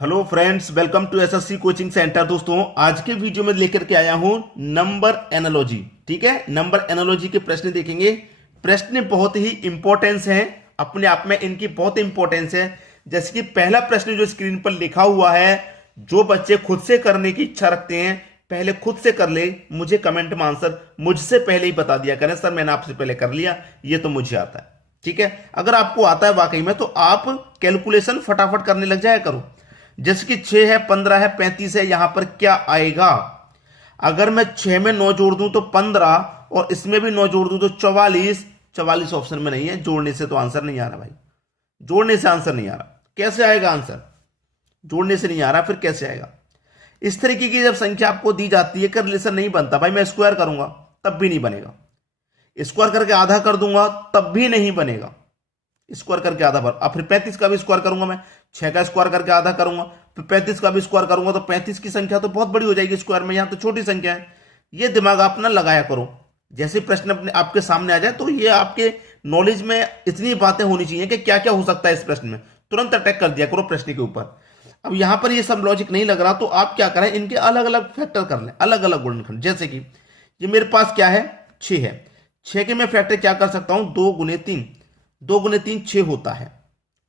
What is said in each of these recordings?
Hello friends, welcome to SSC coaching centre. दोस्तों, आज के वीडियो में लेकर के आया हूं नंबर एनालॉजी। ठीक है, नंबर एनालॉजी के प्रश्न देखेंगे। प्रश्न बहुत ही इंपॉर्टेंस है, अपने आप में इनकी बहुत इंपॉर्टेंस है। जैसे कि पहला प्रश्न जो स्क्रीन पर लिखा हुआ है, जो बच्चे खुद से करने की इच्छा रखते हैं पहले खुद से कर ले, मुझे कमेंट में आंसर मुझसे पहले ही बता दिया करें, सर मैंने आपसे पहले कर लिया, ये तो मुझे आता है। ठीक है, अगर आपको आता है वाकई में तो आप कैलकुलेशन फटाफट करने लग जाया करो। जैसे कि 6 है, 15 है, 35 है, यहां पर क्या आएगा? अगर मैं 6 में 9 जोड़ दूं तो 15 और इसमें भी 9 जोड़ दूं तो 44। 44 ऑप्शन में नहीं है, जोड़ने से तो आंसर नहीं आ रहा भाई, जोड़ने से आंसर नहीं आ रहा। कैसे आएगा आंसर? जोड़ने से नहीं आ रहा, फिर कैसे आएगा? इस तरीके की जब संख्या आपको दी जाती है कि रिलेशन नहीं बनता, भाई मैं स्क्वायर करूंगा तब भी नहीं बनेगा, स्क्वायर करके आधा कर दूंगा तब भी नहीं बनेगा, स्क्वायर करके आधा पर। अब फिर 35 का भी स्क्वायर करूंगा, मैं 6 का स्क्वायर करके आधा करूंगा, फिर 35 का भी स्क्वायर करूंगा तो 35 की संख्या तो बहुत बड़ी हो जाएगी स्क्वायर में, यहां तो छोटी संख्या है। ये दिमाग आप ना लगाया करो, जैसे प्रश्न अपने आपके सामने आ जाए तो ये आपके नॉलेज में इतनी बातें होनी चाहिए कि क्या क्या हो सकता है इस प्रश्न में, तुरंत अटैक कर दिया करो प्रश्न के ऊपर। अब यहां पर ये सब लॉजिक नहीं लग रहा तो आप क्या करें, इनके अलग अलग फैक्टर कर लें, अलग अलग गुणनखंड। जैसे कि ये मेरे पास क्या है, 6 है, 6 के मैं फैक्टर क्या कर सकता हूं, 2 गुने 3, 2 गुने 3 6 होता है,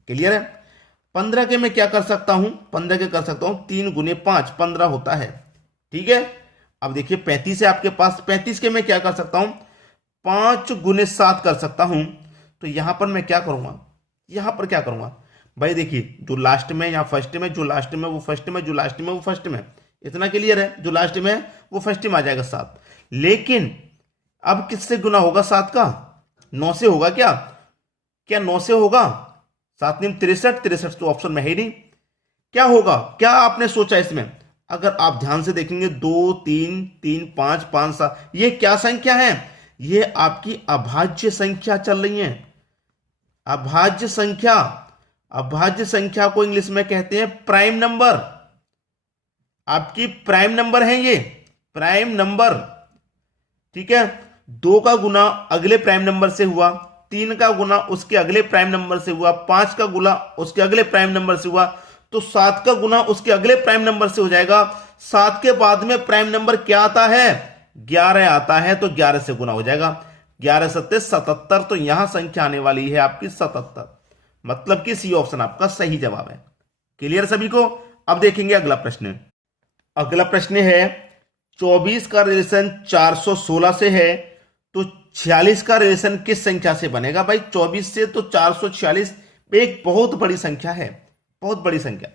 क्लियर है। 15 के मैं क्या कर सकता हूं, 15 के कर सकता हूं 3 गुने 5, 15 होता है, ठीक है। अब देखिए 35 है आपके पास, 35 के मैं क्या कर सकता हूं, 5 गुने 7 कर सकता हूं। तो यहां पर मैं क्या करूंगा, यहां पर क्या करूंगा भाई, देखिए जो लास्ट में या फर्स्ट में, जो लास्ट में वो फर्स्ट में, जो लास्ट में वो फर्स्ट में, इतना क्लियर है। जो लास्ट में वो फर्स्ट में आ जाएगा 7। लेकिन अब किससे गुना होगा 7 का, 9 से होगा क्या? क्या 9 से होगा? 7 × 63, 63 तो ऑप्शन में है ही नहीं। क्या होगा, क्या आपने सोचा इसमें? अगर आप ध्यान से देखेंगे 2 3 3 5 5 7, ये क्या संख्या है? ये आपकी अभाज्य संख्या चल रही है, अभाज्य संख्या। अभाज्य संख्या को इंग्लिश में कहते हैं प्राइम नंबर, आपकी प्राइम नंबर है ये, प्राइम नंबर। ठीक है, 2 का गुना अगले प्राइम नंबर से हुआ, 3 का गुना उसके अगले प्राइम नंबर से हुआ, 5 का गुना उसके अगले प्राइम नंबर से हुआ, तो 7 का गुना उसके अगले प्राइम नंबर से हो जाएगा। 7 के बाद में प्राइम नंबर क्या आता है, 11 आता है, तो 11 से गुना हो जाएगा। 11 सत्ते 77, तो यहां संख्या आने वाली है आपकी 77, मतलब कि सी ऑप्शन आपका सही जवाब है। क्लियर सभी को? अब देखेंगे अगला प्रश्न। अगला प्रश्न है 24 का रिलेशन 416 से है, तो 46 का रिलेशन किस संख्या से बनेगा? भाई 24 से तो 446 एक बहुत बड़ी संख्या है, बहुत बड़ी संख्या।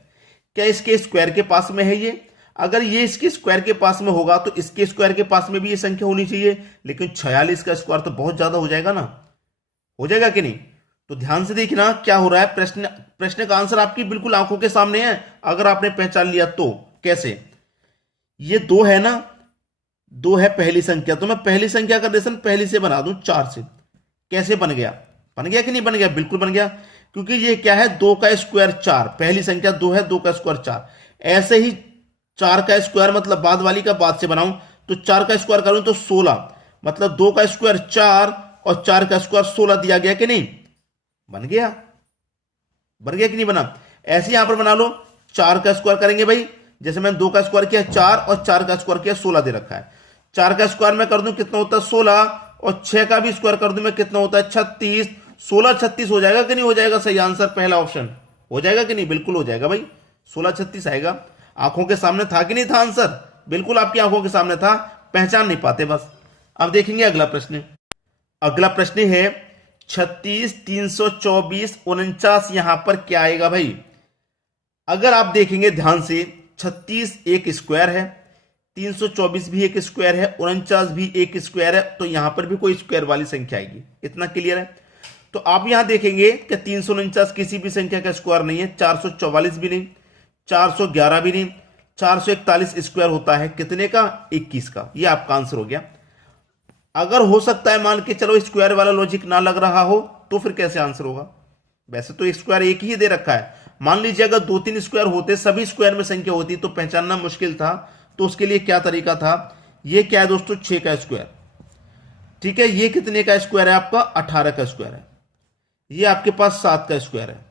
क्या इसके स्क्वायर के पास में है ये? अगर ये इसके स्क्वायर के पास में होगा तो इसके स्क्वायर के पास में भी ये संख्या होनी चाहिए, लेकिन 46 का स्क्वायर तो बहुत ज्यादा हो जाएगा ना, हो जाएगा कि नहीं? तो ध्यान से देखना क्या हो रहा है। प्रश्न का आंसर आपकी बिल्कुल आंखों के सामने है, अगर आपने पहचान लिया तो। कैसे? ये 2 है ना, 2 है पहली संख्या, तो मैं पहली संख्या का रिलेशन पहली से बना दूं 4 से। कैसे बन गया? बन गया कि नहीं बन गया? बिल्कुल बन गया, क्योंकि ये क्या है, 2 का स्क्वायर 4, पहली संख्या 2 है, 2 का स्क्वायर 4। ऐसे ही 4 का स्क्वायर मतलब बाद वाली का बाद से बनाऊं तो 4 का स्क्वायर करूं तो 16, मतलब 2 का स्क्वायर 4 और 4 का स्क्वायर 16 दिया गया कि नहीं? बन गया, बन गया कि नहीं बना? ऐसे यहां पर बना लो, 4 का स्क्वायर करेंगे भाई, जैसे मैंने 2 का स्क्वायर किया 4 और 4 का स्क्वायर किया 16 दे रखा है। 4 का स्क्वायर में कर दूं कितना होता है 16, और 6 का भी स्क्वायर कर दूं मैं कितना होता है 36। 16 36 हो जाएगा कि नहीं हो जाएगा? सही आंसर पहला ऑप्शन हो जाएगा कि नहीं? बिल्कुल हो जाएगा भाई, 16 36 आएगा। आंखों के सामने था कि नहीं था आंसर? बिल्कुल आपकी आंखों के सामने था, पहचान नहीं पाते बस। अब देखेंगे अगला प्रश्न। अगला प्रश्न है 36 324 49, यहां पर क्या आएगा भाई? अगर आप देखेंगे ध्यान से, 36 एक स्क्वायर है, 324 भी एक स्क्वायर है, 49 भी एक स्क्वायर है, तो यहां पर भी कोई स्क्वायर वाली संख्या आएगी, इतना क्लियर है। तो आप यहां देखेंगे कि 349 किसी भी संख्या का स्क्वायर नहीं है, 444 भी नहीं, 411 भी नहीं, 441 स्क्वायर होता है कितने का? 21 का। ये आपका आंसर हो गया। अगर हो सकता है मान के चलो स्क्वायर वाला लॉजिक ना लग रहा हो तो फिर कैसे आंसर होगा? वैसे तो स्क्वायर एक ही दे रखा है, मान लीजिए अगर 2 3 स्क्वायर होते, सभी स्क्वायर में संख्या होती तो पहचानना मुश्किल था, तो उसके लिए क्या तरीका था? ये क्या है दोस्तों, 6 का स्क्वायर, ठीक है। ये कितने का स्क्वायर है आपका? 18 का स्क्वायर है। ये आपके पास 7 का स्क्वायर है।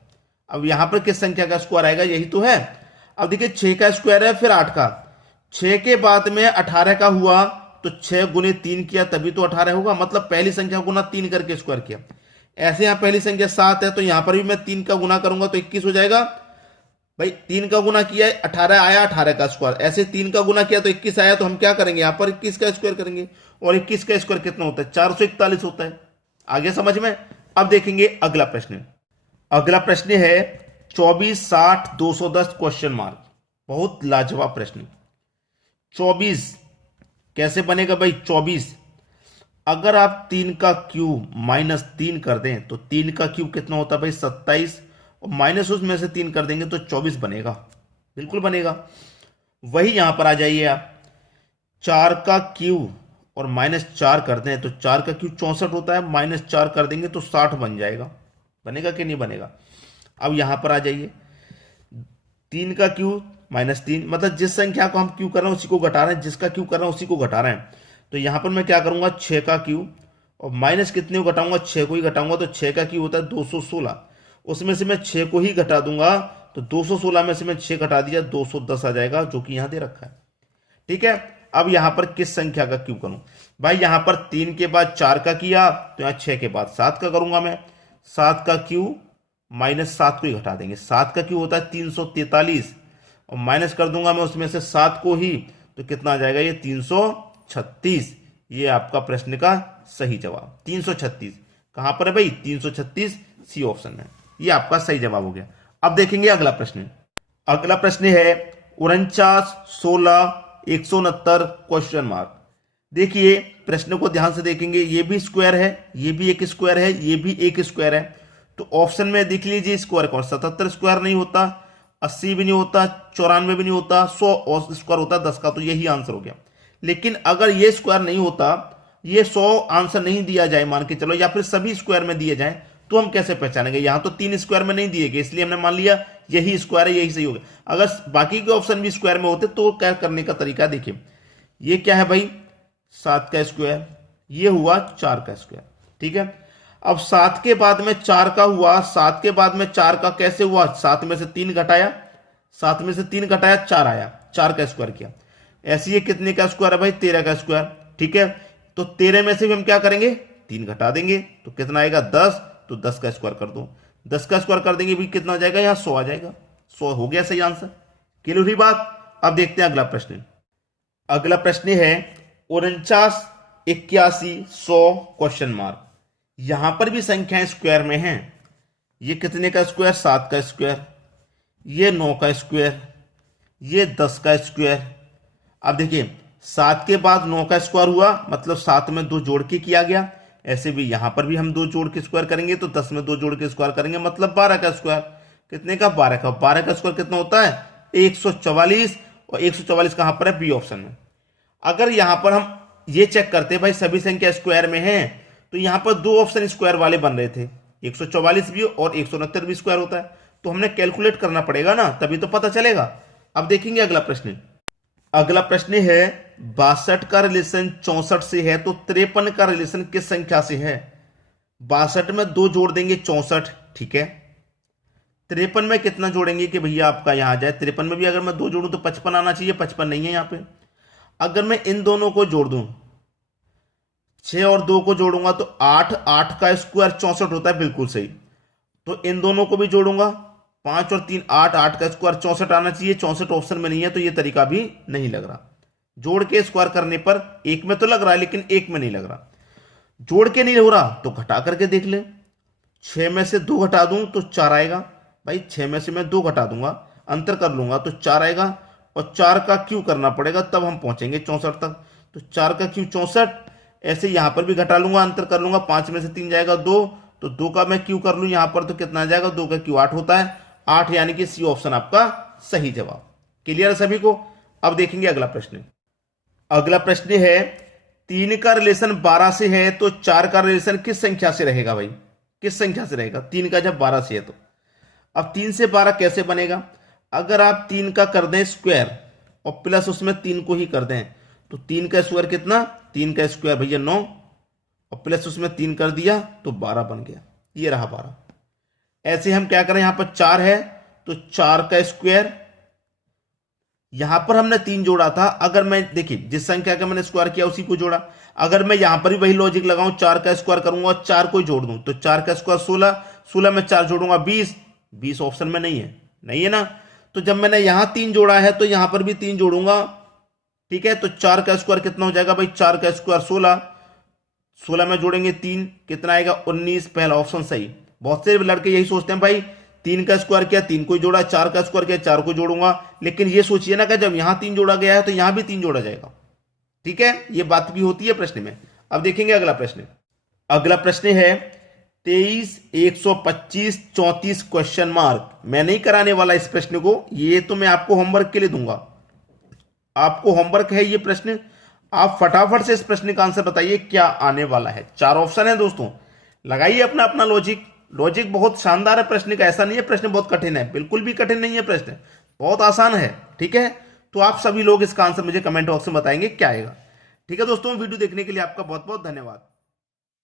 अब यहां पर किस संख्या का स्क्वायर आएगा, यही तो है। अब देखिए 6 का स्क्वायर है फिर 8 का, 6 के बाद में 18 का हुआ तो 6 गुने 3 किया तभी तो 18 होगा, मतलब पहली संख्या गुना 3 करके स्क्वायर किया। ऐसे यहां पहली संख्या 7 है तो यहां पर भी मैं 3 का गुना करूंगा तो 21 हो जाएगा। भाई 3 का गुना किया 18 आया, 18 का स्क्वायर, ऐसे 3 का गुना किया तो 21 आया, तो हम क्या करेंगे यहां पर 21 का स्क्वायर करेंगे, और 21 का स्क्वायर कितना होता है 441 होता है। आगे समझ में। अब देखेंगे अगला प्रश्न। अगला प्रश्न है 24 60 210 क्वेश्चन मार्क। बहुत लाजवाब प्रश्न। 24 कैसे बनेगा भाई 24, अगर आप 3 का क्यूब माइनस 3 कर दें तो 3 का क्यूब कितना होता है भाई 27, और माइनस उसमें से 3 कर देंगे तो 24 बनेगा, बिल्कुल बनेगा। वही यहां पर आ जाइए आप, 4 का क्यूब और माइनस 4 कर दें तो 4 का क्यूब 64 होता है, माइनस 4 कर देंगे तो 60 बन जाएगा। बनेगा कि नहीं बनेगा। अब यहां पर आ जाइए, 3 का क्यूब माइनस 3, मतलब जिस संख्या को हम क्यू कर रहे हैं उसी को घटा रहे हैं, जिसका क्यू कर रहे हैं उसी को घटा रहे हैं। तो यहां पर मैं क्या करूंगा 6 का क्यूब और माइनस कितने को घटाऊंगा 6 को ही घटाऊंगा, तो 6 का क्यूब होता है 216, उसमें से मैं 6 को ही घटा दूंगा तो 216 में से मैं 6 घटा दिया 210 आ जाएगा, जो कि यहां दे रखा है। ठीक है। अब यहां पर किस संख्या का क्यूब करूं भाई, यहां पर 3 के बाद 4 का किया तो यहां 6 के बाद 7 का करूंगा मैं, 7 का क्यूब माइनस 7 को ही घटा देंगे, 7 का क्यूब होता है 343 और माइनस कर दूंगा मैं उसमें से 7 को ही, तो कितना आ जाएगा ये 336। ये आपका प्रश्न का सही जवाब 336। कहां पर है भाई 336, सी ऑप्शन में, ये आपका सही जवाब हो गया। अब देखेंगे अगला प्रश्न। अगला प्रश्न है 49 16 169 क्वेश्चन मार्क। देखिए प्रश्न को ध्यान से देखेंगे, ये भी स्क्वायर है, ये भी एक स्क्वायर है, ये भी एक स्क्वायर है। तो ऑप्शन में देख लीजिए स्क्वायर कौन, 77 स्क्वायर नहीं होता, 80 भी नहीं होता, 94 भी नहीं होता, 100 स्क्वायर होता 10 का, तो यही आंसर हो गया। लेकिन अगर ये स्क्वायर नहीं होता, ये 100 आंसर नहीं दिया जाए मान के चलो, या फिर सभी स्क्वायर में दिए जाए, तो हम कैसे पहचानेंगे। यहां तो 3 स्क्वायर में नहीं दिए गए, इसलिए हमने मान लिया यही स्क्वायर है, यही सही हो गया। अगर बाकी के ऑप्शन भी स्क्वायर में होते तो क्या करने का तरीका देखिए, ये क्या है भाई 7 का स्क्वायर, ये हुआ 4 का स्क्वायर। ठीक है। अब 7 के बाद में 4 का हुआ, 7 के बाद में 4 का कैसे हुआ, 7 में से 3 घटाया, 7 में से 3 घटाया 4 आया, 4 का स्क्वायर किया। ऐसे ये कितने का स्क्वायर है भाई 13 का स्क्वायर। ठीक है। तो 13 में से भी हम क्या करेंगे 3 घटा देंगे तो कितना आएगा 10, तो 10 का स्क्वायर कर दो, 10 का स्क्वायर कर देंगे भी कितना आ जाएगा यहां 100 आ जाएगा, 100 हो गया सही आंसर। क्लियर हुई बात। अब देखते हैं अगला प्रश्न। अगला प्रश्न है 49 81 100 क्वेश्चन मार्क। यहां पर भी संख्याएं स्क्वायर में हैं। ये कितने का स्क्वायर 7 का स्क्वायर, ये 9 का स्क्वायर, ये 10 का स्क्वायर। अब देखिए 7 के बाद 9 का स्क्वायर हुआ, मतलब 7 में 2 जोड़ के किया गया। ऐसे भी यहां पर भी हम 2 जोड़ के स्क्वायर करेंगे तो 10 में 2 जोड़ के स्क्वायर करेंगे, मतलब 12 का स्क्वायर। कितने का 12 का, 12 का स्क्वायर कितना होता है 144, और 144 कहां पर है बी ऑप्शन में। अगर यहां पर हम ये चेक करते भाई सभी संख्या स्क्वायर में है, तो यहां पर 2 ऑप्शन स्क्वायर वाले बन रहे थे, 144 भी और 169 भी स्क्वायर होता है, तो हमने कैलकुलेट करना पड़ेगा ना, तभी तो पता चलेगा। अब देखेंगे अगला प्रश्न। अगला प्रश्न है 62 का रिलेशन 64 से है, तो 53 का रिलेशन किस संख्या से है। 62 में 2 जोड़ देंगे 64, ठीक है। 53 में कितना जोड़ेंगे कि भैया आपका यहां आ जाए, 53 में भी अगर मैं 2 जोड़ूं तो 55 आना चाहिए, 55 नहीं है यहां पे। अगर मैं इन दोनों को जोड़ दूं, 6 और 2 को जोड़ूंगा तो 8, 8 का स्क्वायर 64 होता है, बिल्कुल सही। तो इन दोनों को भी जोड़ूंगा, 5 और 3 8, 8 का स्क्वायर 64 आना चाहिए, 64 ऑप्शन में नहीं है, तो ये तरीका भी नहीं लग रहा। जोड़ के स्क्वायर करने पर एक में तो लग रहा है लेकिन एक में नहीं लग रहा। जोड़ के नहीं हो रहा तो घटा करके देख ले, 6 में से 2 घटा दूं तो 4 आएगा। भाई 6 में से मैं 2 घटा दूंगा, अंतर कर लूंगा तो 4 आएगा, और 4 का क्यू करना पड़ेगा तब हम पहुंचेंगे 64 तक। तो 4 का क्यू 64, ऐसे यहां पर भी घटा लूंगा, अंतर कर लूंगा, 5 में से 3 जाएगा 2, तो 2 का मैं क्यू कर लूं यहां पर तो कितना आ जाएगा, 2 का क्यू 8 होता है, 8 यानी कि सी ऑप्शन आपका सही जवाब। क्लियर है सभी को। अब देखेंगे अगला प्रश्न। अगला प्रश्न है 3 का रिलेशन 12 से है, तो 4 का रिलेशन किस संख्या से रहेगा भाई, किस संख्या से रहेगा। 3 का जब 12 से है तो अब 3 से 12 कैसे बनेगा। अगर आप 3 का कर दें स्क्वायर और प्लस उसमें 3 को ही कर दें, तो 3 का स्क्वायर कितना, 3 का स्क्वायर भैया 9 और प्लस उसमें 3 कर दिया तो 12 बन गया, ये रहा 12। ऐसे हम क्या करें, यहां पर 4 है तो 4 का स्क्वायर यहां पर हमने 3 जोड़ा था, अगर मैं देखिए जिस संख्या का मैंने स्क्वायर किया उसी को जोड़ा। अगर मैं यहां पर भी वही लॉजिक लगाऊं, 4 का स्क्वायर करूंगा और 4 को जोड़ दूं, तो 4 का स्क्वायर 16, 16 में 4 जोड़ूंगा 20, 20 ऑप्शन में नहीं है, नहीं है ना। तो जब मैंने यहां 3 जोड़ा है तो यहां पर भी 3 जोड़ूंगा, ठीक है। तो 4 का स्क्वायर कितना हो जाएगा भाई, 4 का स्क्वायर 16, 16 में जोड़ेंगे 3, कितना आएगा 19, पहला ऑप्शन सही। बहुत से लड़के यही सोचते हैं भाई 3 का स्क्वायर किया 3 को जोड़ा, 4 का स्क्वायर किया 4 को जोड़ूंगा, लेकिन ये सोचिए ना कि जब यहां 3 जोड़ा गया है तो यहां भी 3 जोड़ा जाएगा, ठीक है। ये बात भी होती है प्रश्न में। अब देखेंगे अगला प्रश्न। अगला प्रश्न है 23, 125, 34 क्वेश्चन मार्क। मैं नहीं कराने वाला इस प्रश्न को, ये तो मैं आपको होमवर्क के लिए दूंगा। आपको होमवर्क है ये प्रश्न, आप फटाफट से इस प्रश्न का आंसर बताइए क्या आने वाला है। 4 ऑप्शन है दोस्तों, लगाइए अपना अपना लॉजिक। लॉजिक बहुत शानदार है प्रश्न का, ऐसा नहीं है प्रश्न बहुत कठिन है, बिल्कुल भी कठिन नहीं है प्रश्न, बहुत आसान है, ठीक है। तो आप सभी लोग इसका आंसर मुझे कमेंट बॉक्स में बताएंगे क्या आएगा, ठीक है दोस्तों। वीडियो देखने के लिए आपका बहुत बहुत धन्यवाद।